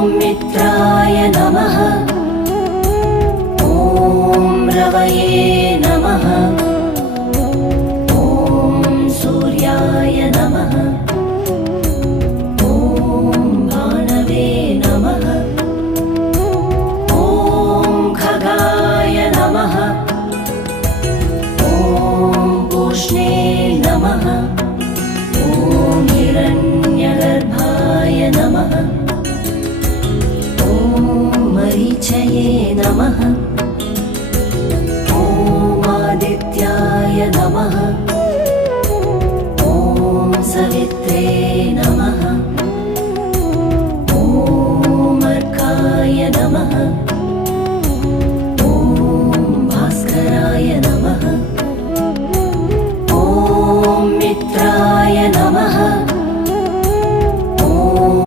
मित्राय नमः। ॐ रवये नमः। ॐ सूर्याय नमः। ॐ भानवे नमः। ॐ खगाय नमः। ॐ पूष्णे नमः। ॐ हिरण्यगर्भाय नमः। मरीचये नमः। ॐ आदित्याय नमः। ॐ सवित्रे